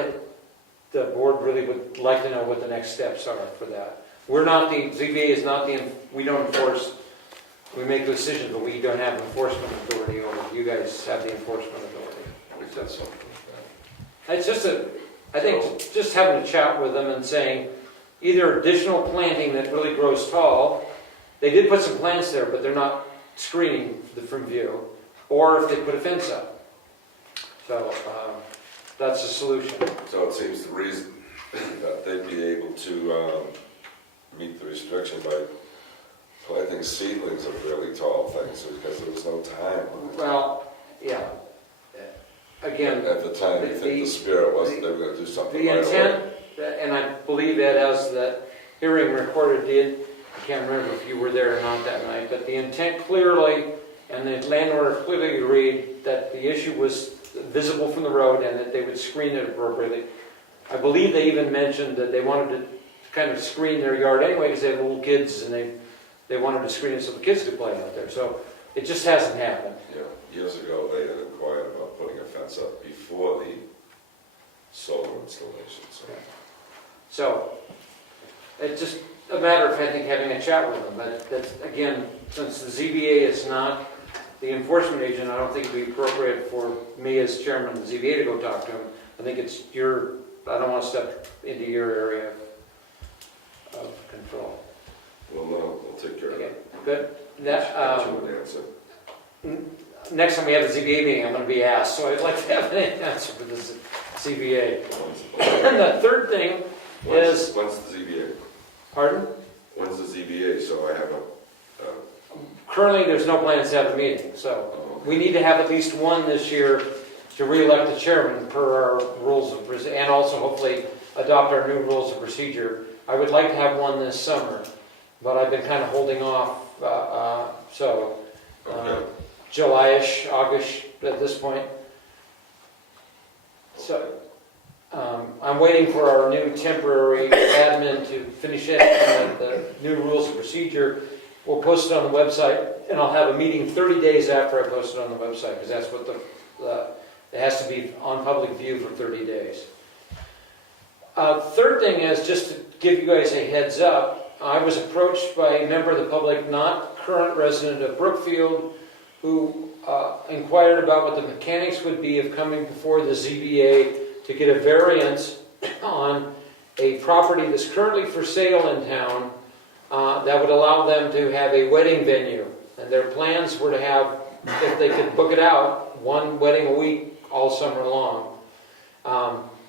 really would like to know what the next steps are for that. ZBA is not we don't enforce, we make the decision, but we don't have enforcement authority over it. You guys have the enforcement authority. We've done something like It's just I think just having a chat with them and saying, either additional planting that really grows tall, they did put some plants there, but they're not screening from view, or if they put a fence up. So that's the solution. that. So it seems the reason that they'd be able to meet the restriction by planting seedlings of really tall things, because there was no time on it. Well, yeah. Again, At the time, you think the spirit was that they were going to do something the right away? intent, and I believe that as the hearing recorder did, I can't remember if you were there or not that night, but the intent clearly, and the landowner clearly agreed that the issue was visible from the road and that they would screen it appropriately. I believe they even mentioned that they wanted to kind of screen their yard anyway because they had little kids and they wanted to screen it so the kids could play out there. So it just hasn't happened. Yeah, years ago, they had inquired about putting a fence up before the solar installation, so. So it's just a matter of, I think, having a chat with them. But that's, again, since the ZBA is not the enforcement agent, I don't think it'd be appropriate for me as chairman of the ZBA to go talk to him. I think it's I don't want to step into your area of control. We'll take care of Okay, it. good. Get you an answer. Next time we have a ZBA meeting, I'm going to be asked, so I'd like to have an answer for this ZBA. And the third thing is, When's the ZBA? pardon? When's the ZBA, so I have Currently, there's no plans to have a meeting, so we need to have at least one this year to re-elect the chairman per our rules of procedure, and also hopefully adopt our new rules of procedure. I would like to have one this summer, but I've been kind of holding off, Okay. July-ish, August at this point. So, I'm waiting for our new temporary admin to finish it, and the new rules of procedure. We'll post it on the website, and I'll have a meeting 30 days after I post it on the website, because that's what it has to be on public view for 30 days. Third thing is, just to give you guys a heads up, I was approached by a member of the public, not current resident of Brookfield, who inquired about what the mechanics would be of coming before the ZBA to get a variance on a property that's currently for sale in town that would allow them to have a wedding venue. And their plans were to have, if they could book it out, one wedding a week all summer long.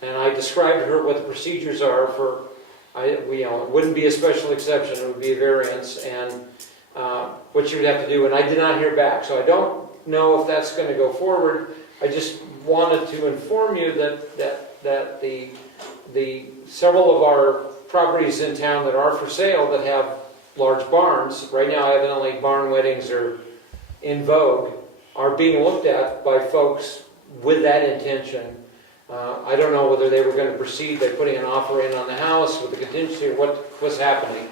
And I described to her what the procedures are for, it wouldn't be a special exception, it would be a variance, and what you would have to do, and I did not hear back, so I don't know if that's going to go forward. I just wanted to inform you that the several of our properties in town that are for sale that have large barns, right now evidently barn weddings are in vogue, are being looked at by folks with that intention. I don't know whether they were going to proceed by putting an offer in on the house with the contingency or what was happening.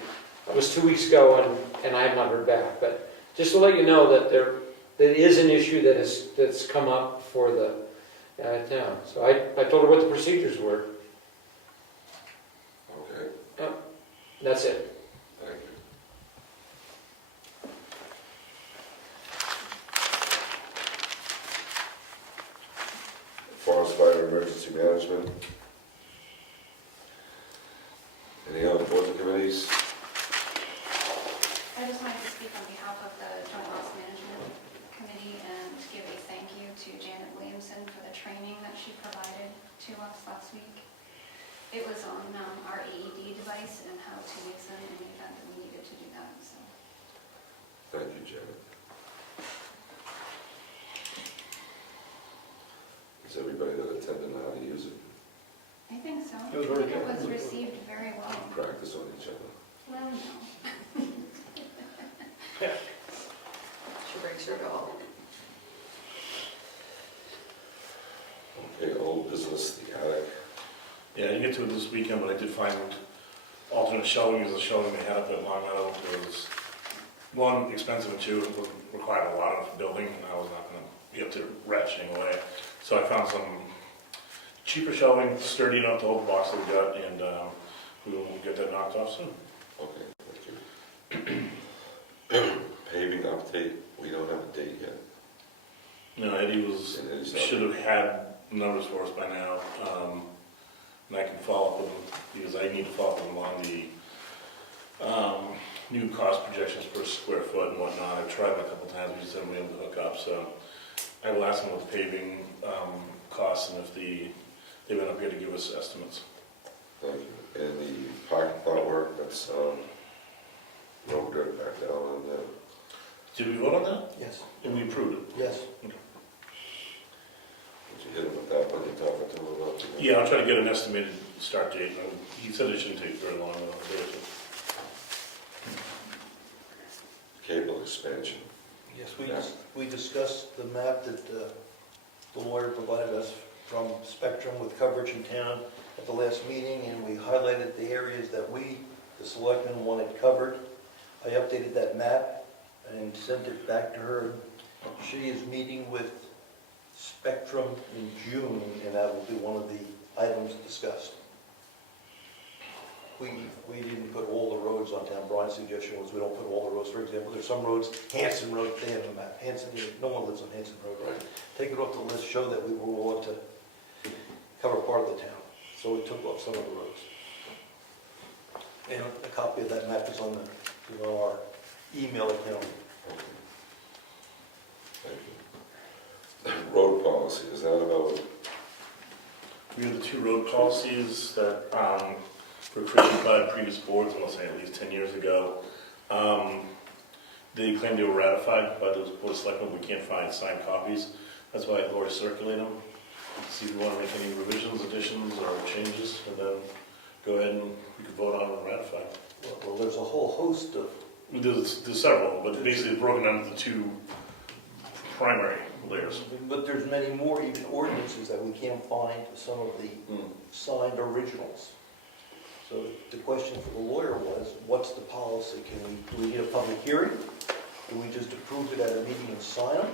That was 2 weeks ago, and I have not heard back. But just to let you know that there is an issue that's come up for the town. So I told her what the procedures were. Okay, That's it. thank you. Forest Fire Emergency Management. Any other boards and committees? I just wanted to speak on behalf of the Joint Loss Management Committee and give a thank you to Janet Williamson for the training that she provided to us last week. It was on our AED device and how to use them in the event that we needed to do that. So. Thank you, Janet. Is everybody that attended know how to use it? I think so. It was very I think it good. was received very well. Practice on each other? Well, no. She brings her doll. Okay, old business, the attic. Yeah, I didn't get to it this weekend, but I did find alternate shelving is the shelving they had up at Long Meadow. It was, one, expensive, and two, it required a lot of building, and I was not going to be up to ratcheting away. So I found some cheaper shelving, sturdy enough to hold the box that we got, and we will get that knocked off soon. Okay, thank you. Paving update, we don't have a date yet. No, Eddie And Eddie's not- should have had numbers for us by now, and I can follow up with him, because I need to follow up with him on the new cost projections per square foot and whatnot. I've tried it a couple times, we just haven't been able to hook up, so I will ask him what the paving costs and if they've been up here to give us estimates. Thank you. And the parking lot work, that's road dirt back down on the, Did we vote on that? Yes. And we approved it? Yes. did you hit him with that when you talked to him about? Yeah, I'll try to get an estimated start date. He said it shouldn't take very long, though. Cable expansion. Yes, we discussed the map that the lawyer provided us from Spectrum with coverage in town at the last meeting, and we highlighted the areas that we, the selectmen, wanted covered. I updated that map and sent it back to her. She is meeting with Spectrum in June, and that will be one of the items discussed. We didn't put all the roads on town. Brian's suggestion was we don't put all the roads. For example, there's some roads, Hanson Road, they have a map. Hanson, no one lives on Hanson Road, right? Take it off the list, show that we were willing to cover part of the town. So we took off some of the roads. And a copy of that map is on our email account. Thank you. Road policy, is that about? We have the two road policies that were created by previous boards, I'll say at least 10 years ago. They claim they were ratified by those board of selectmen. We can't find signed copies. That's why Laurie circulated them. See if we want to make any revisions, additions, or changes, and then go ahead and we can vote on and ratify. Well, there's a whole host of... There's several, but basically it's broken down into two primary layers. But there's many more, even ordinances that we can't find some of the signed originals. So the question for the lawyer was, what's the policy? Do we need a public hearing? Do we just approve it at a meeting and sign them?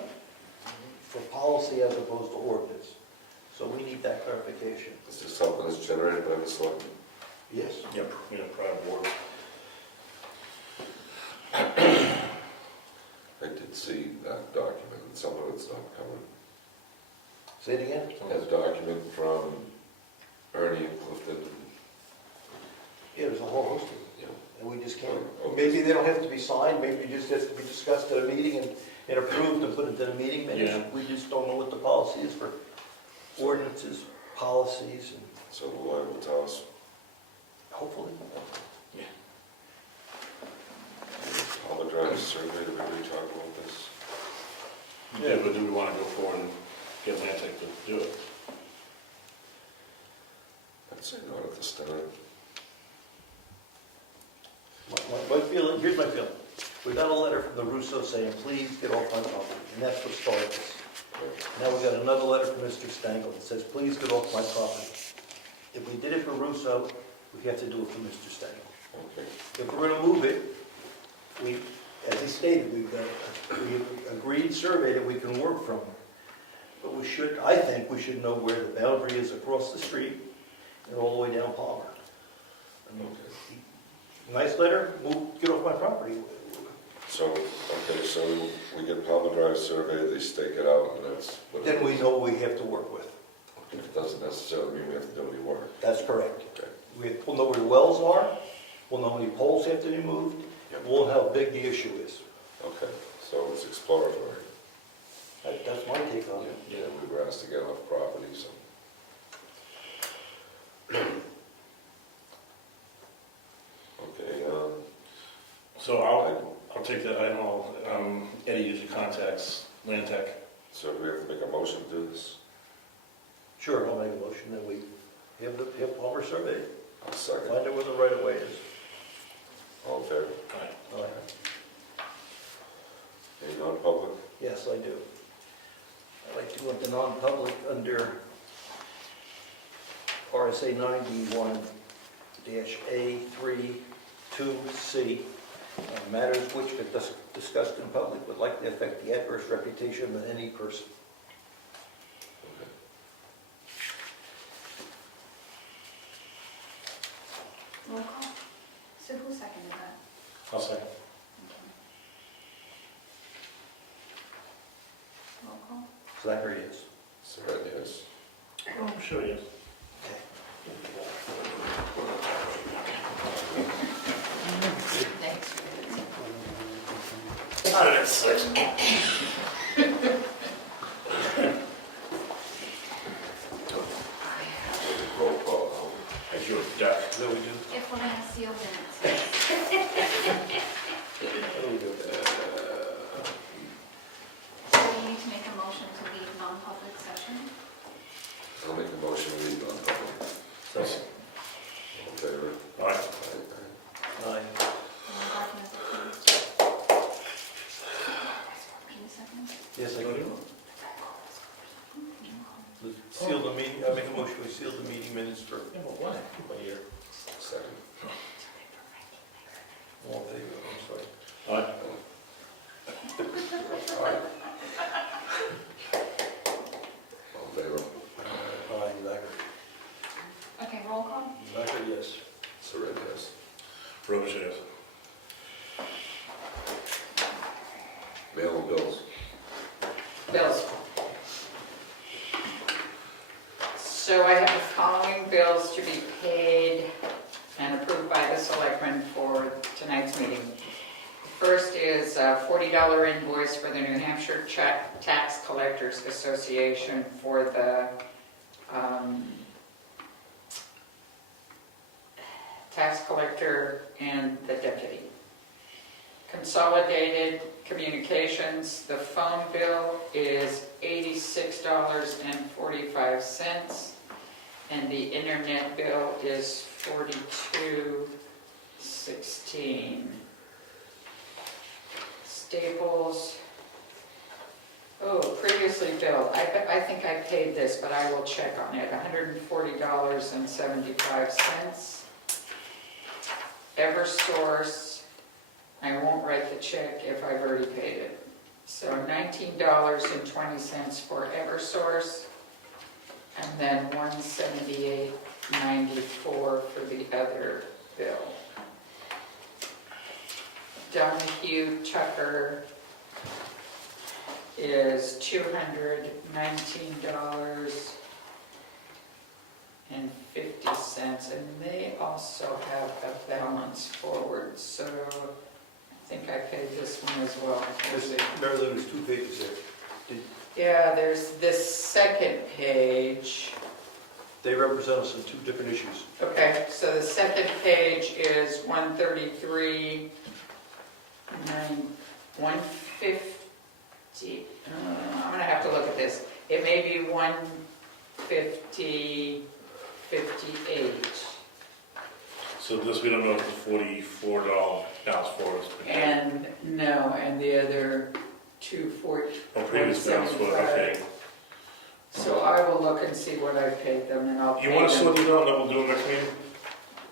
For policy as opposed to ordinance. So we need that clarification. Is this something that's generated by the selectmen? Yes. Yep, prior board. I did see that document, and some of it's not coming. Say it again? That document from Ernie and Clifton, Yeah, there's a whole host of them, you know, and we just can't, Oh. maybe they don't have to be signed, maybe it just has to be discussed at a meeting and approved and put into the meeting minutes. Yeah. We just don't know what the policy is for ordinances, policies, and so the lawyer will tell us. hopefully. All the drivers survey, did we already talk about this? Yeah, but do we want to go forward and get Atlantic to do it? I'd say not at this time. My feeling, here's my feeling. We got a letter from the Russo saying, please get off my property, and that's what started this. Now we got another letter from Mr. Stengel that says, please get off my property. If we did it for Russo, we have to do it for Mr. Stengel. Okay. If we're gonna move it, we, as he stated, we agreed survey that we can work from. But we should, I think we should know where the boundary is across the street and all the way down Palmer. I mean, nice letter, get off my property. So, okay, so we get Palmer Drive survey, they stake it out, and that's what. Then we know what we have to work with. It doesn't necessarily mean we have to do any work. That's correct. Okay. We'll know where the wells are, we'll know how many poles have to be moved, Yep. we'll know how big the issue is. Okay, so it's exploratory. That's my take on it. Yeah, we were asked to get off property, so. Okay, So I'll take that item, Eddie usually contacts Land Tech. so do we have to make a motion to do this? Sure, I'll make a motion that we have Palmer surveyed, I'll second. find out where the right of way is. All in favor? All right. Any non-public? Yes, I do. I'd like to go into non-public under RSA 91-A32C, matters which, if discussed in public, would likely affect the adverse reputation of any person. Okay. Roll call. So who seconded that? I'll second. Roll call. Zachary, yes. Surette, yes. Oh, I'm sure, yes. Thanks. How did it switch? Roll call. As your duck. That we do? If we're gonna seal minutes. What do we do? So we need to make a motion to leave non-public session. I'll make a motion to leave non-public. Second. All in favor? All right. Aye. Aye. And the documents approved. Any second? Yes, I do. Seal the meeting, I make a motion, we seal the meeting minutes for Yeah, but why? What year? Second. all in favor, I'm sorry. All right. Aye. All in favor? Aye, Zachary. Okay, roll call. Zachary, yes. Surette, yes. Robisheau, yes. Mail and bills. Bills. So I have the following bills to be paid and approved by the selectmen for tonight's meeting. First is a $40 invoice for the New Hampshire Tax Collectors Association for the tax collector and the deputy. Consolidated Communications, the phone bill is $86.45, and the internet bill is $42.16. Staples, previously billed, I think I paid this, but I will check on it, $140.75. Eversource, I won't write the check if I've already paid it. So $19.20 for Eversource. and then $178.94 for the other bill. Donahue Tucker is $219.50, and they also have a balance forward, so I think I paid this one as well. Marilou, there's 2 pages there. Yeah, there's this second page. They represent us in 2 different issues. Okay, so the second page is 133, 150, I'm gonna have to look at this. It may be 150.58. So this, we don't know if the $44 balance for us. And no, and the other 240. Oh, previous balance for, okay. So I will look and see what I paid them and I'll pay You them. want to sort these out and then we'll do it next meeting?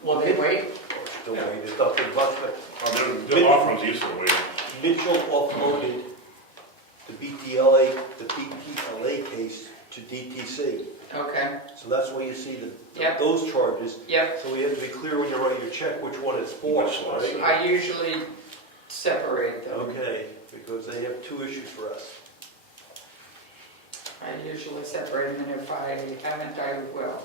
Will they wait? Don't worry, it's not been much, but They're offerings used to waiting. Mitchell offloaded the BTLA case to DTC. Okay, So that's why you see Yep. those charges. yep. So we have to be clear when you write your check which one it's for, Which one, right? I usually separate them. Okay, because they have 2 issues for us. I usually separate them, and if I haven't, I will.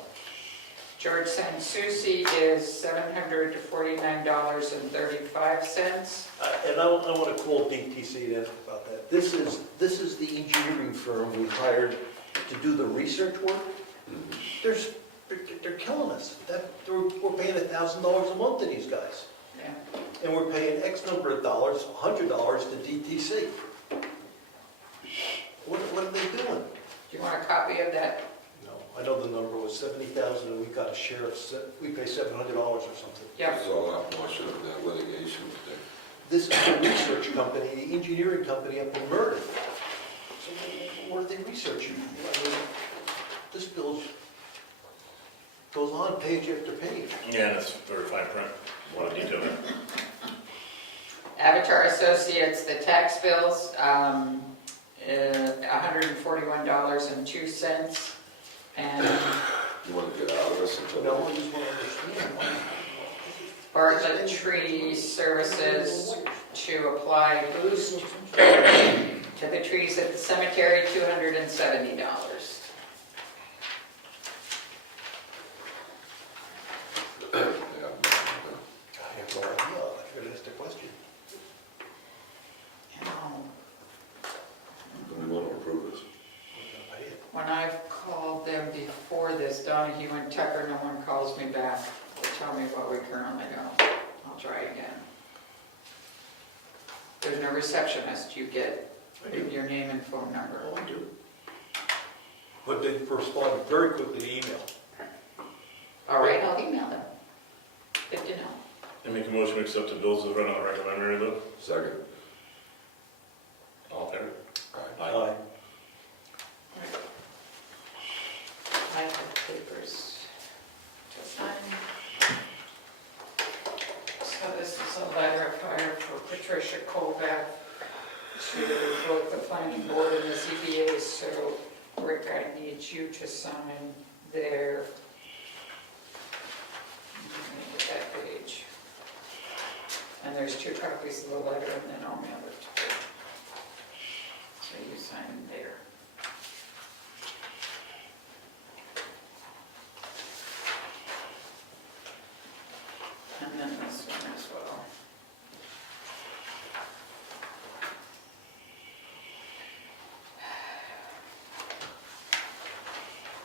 George Sansucci is $749.35. And I want to call DTC to ask about that. This is the engineering firm we hired to do the research work. They're killing us. We're paying $1,000 a month to these guys. Yeah. And we're paying X number of dollars, $100 to DTC. What are they doing? Do you want a copy of that? No, I know the number was 70,000 and we got a share of, we pay $700 or something. Yep. This is all that portion of that litigation thing. This is the research company, the engineering company up in Murden. So what are they researching? I mean, this bill goes on page after page. Yeah, and it's very fine print, a lot of detail there. Avatar Associates, the tax bills, $141.02. And You want to get out of this until... No, I just want to understand why. Bartlett Tree Services to apply boost to the trees at the cemetery, $270. Yeah. I have no idea. I figured ask the question. Do we want to approve this? We're gonna pay it. When I've called them before this, Donahue and Tucker, no one calls me back. They tell me what we currently know. I'll try again. There's no receptionist. You get your name and phone number. Oh, I do. But they responded very quickly to email. All right, I'll email them. Good to know. And make a motion to accept the bills as read on the regular, Mary Lou? Second. All in favor? Aye. Aye. I have papers to sign. So this is a letter of hire for Patricia Colback to both the planning board and the ZBA. So Rick, I need you to sign there. Let me get that page. And there's 2 copies of the letter, and then I'll mail it to you. So you sign there. And then this one as well.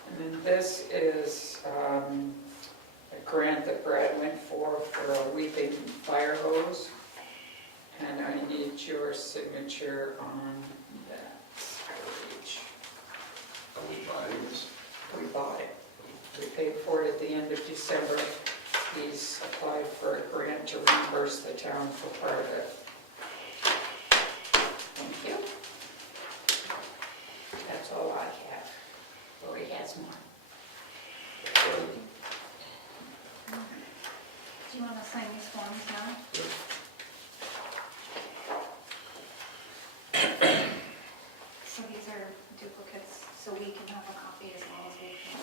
And then this is a grant that Brad went for a weeping fire hose. And I need your signature on that page. Are we buying this? We bought it. We paid for it at the end of December. He's applied for a grant to reimburse the town for part of it. Thank you. That's all I have. Lori has more. Do you want to sign these forms now? So these are duplicates, so we can have a copy as well as we can.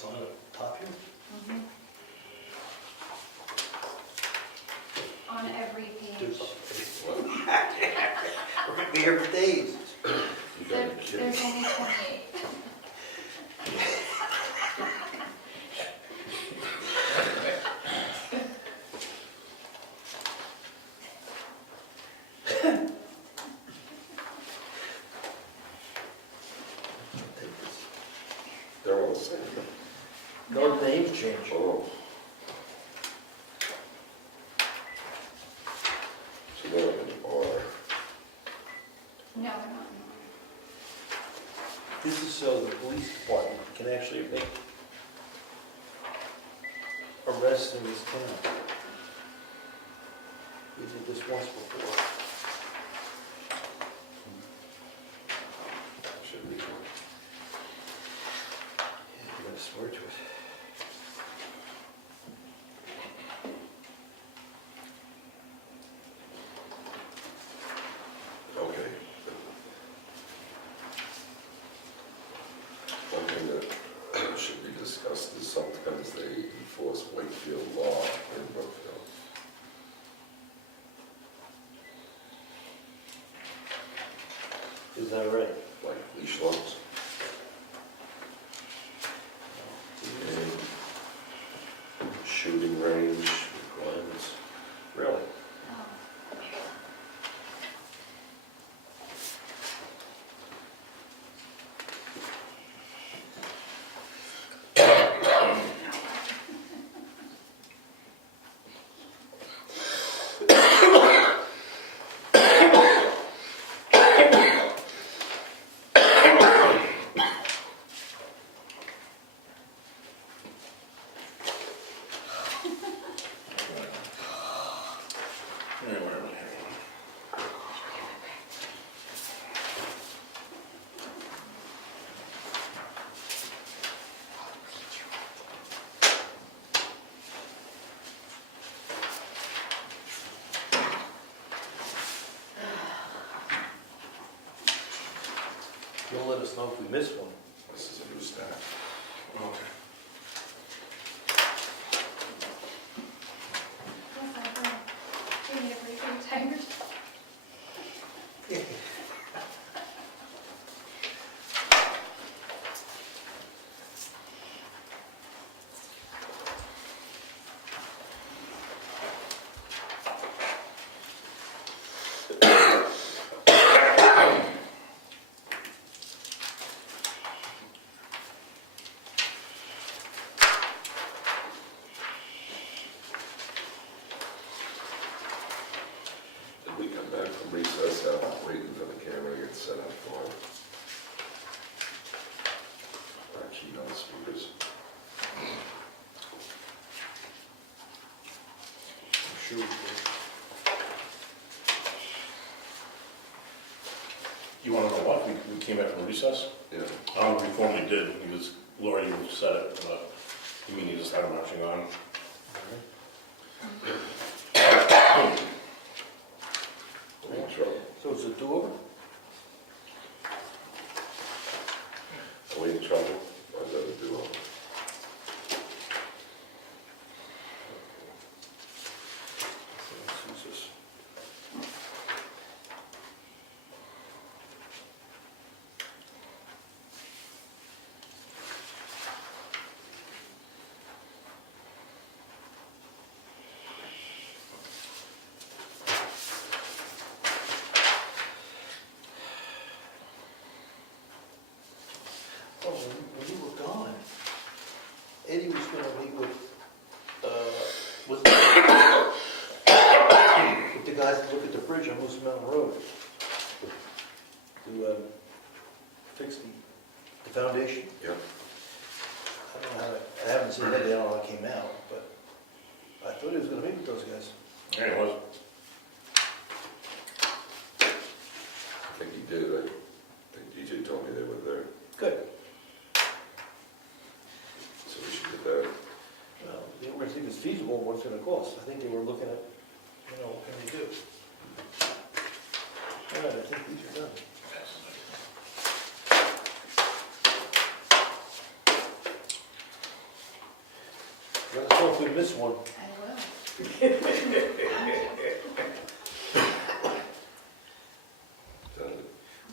sign up top here? Mhm. On every Do page. something. We're gonna be here for days. You gotta be kidding. There's only 28. They're all the same. No, the names change. Oh. So they're in order. No, they're not. This is so the police department can actually make arrests in this town. We did this once before. Should be. Yeah, you gotta swear to it. Okay. One thing that should be discussed is sometimes they enforce Wakefield law in Brookfield. Is that right? Like leash laws. And shooting range requirements. Really? Oh. Where am I? You'll let us know if we miss one. This is a new staff. Okay. Yes, I'm gonna give me a break. I'm tired. Did we come back from recess after waiting for the camera to get set up for our keynote speakers? I'm sure we did. You wanna know what? We came back from recess? Yeah. We formally did. It was, Laurie, you said it, but you mean you just had marching on? Are we in trouble? So it's a do-over? Are we in trouble? Or is that a do-over? Who's this? Oh, when you were gone, Eddie was gonna meet with the guys to look at the bridge on Moose Mountain Road. To fix the foundation. Yep. I don't know how, I haven't seen that, I don't know how it came out, but I thought he was gonna meet with those guys. Yeah, it was. I think he did. I think DJ told me they were there. Good. So we should get that. Well, they didn't really think it's feasible, what's it gonna cost. I think they were looking at, what can they do? All right, I think these are done. Let us know if we miss one. I will.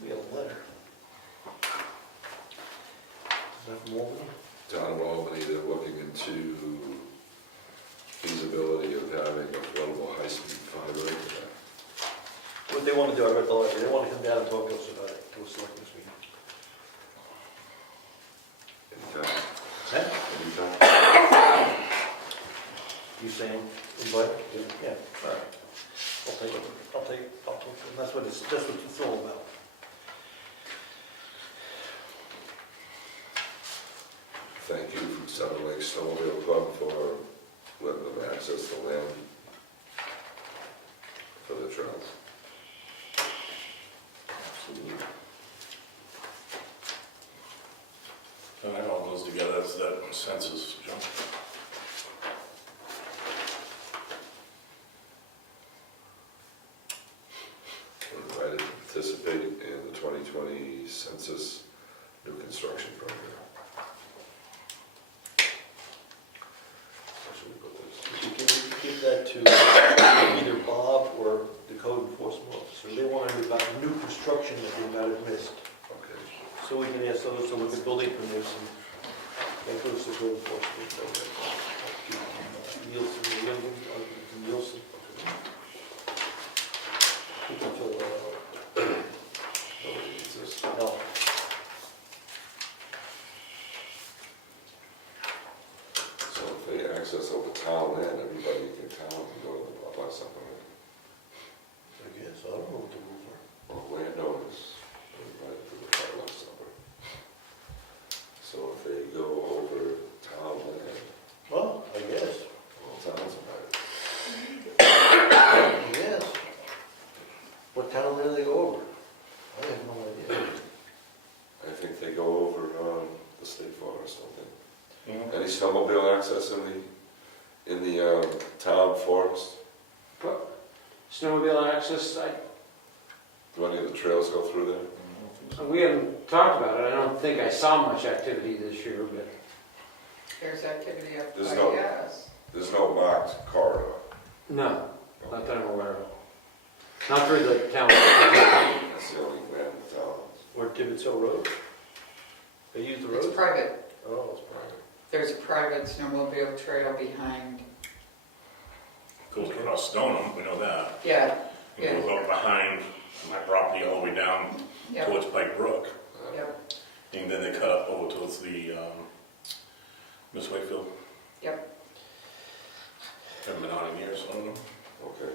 We have a letter. Is that from Albany? Town of Albany, they're looking into feasibility of having affordable high-speed fiber internet. What they want to do, I read the letter, they want to come down and talk to us about it, to a selectmen's meeting. Anytime. Huh? Anytime. You saying invite? Yeah, all right. I'll talk to them, that's what it's all about. Thank you from Seven Lakes Snowmobile Club for letting them access the land for the trails. Absolutely. And that all goes together, that's that census, John. We're invited to participate in the 2020 census new construction program. How should we put this? You can give that to either Bob or the code enforcement officer. They want to know about new construction that they might have missed. Okay. So we can ask those to look at building permits and that goes to code enforcement. Nielsen. Who can fill that out? Nobody needs this. No. So if they access over town land, everybody in town can go to the blah something. I guess, I don't know what the rules are. Well, landowners, everybody to the blah something. So if they go over town land, Well, I guess. all towns are right. I guess. What town do they go over? I have no idea. I think they go over the state forest, don't they? Mhm. Any snowmobile access in the town forest? But snowmobile access, Do any of the trails go through there? we haven't talked about it. I don't think I saw much activity this year, but There's activity up There's by no- us. There's no marked corridor. no, not that I'm aware of. Not through the town. That's the only land in town. Or Tibbetts Hill Road? They use the It's road? private. Oh, it's private. There's a private snowmobile trail behind. Goes across Stoneham, we know that. Yeah, It goes up behind my property all the way down yeah, towards Pike Brook. yeah, And then they cut up over towards the, Miss Wakefield. yep. Haven't been on in years, so I don't know. Okay.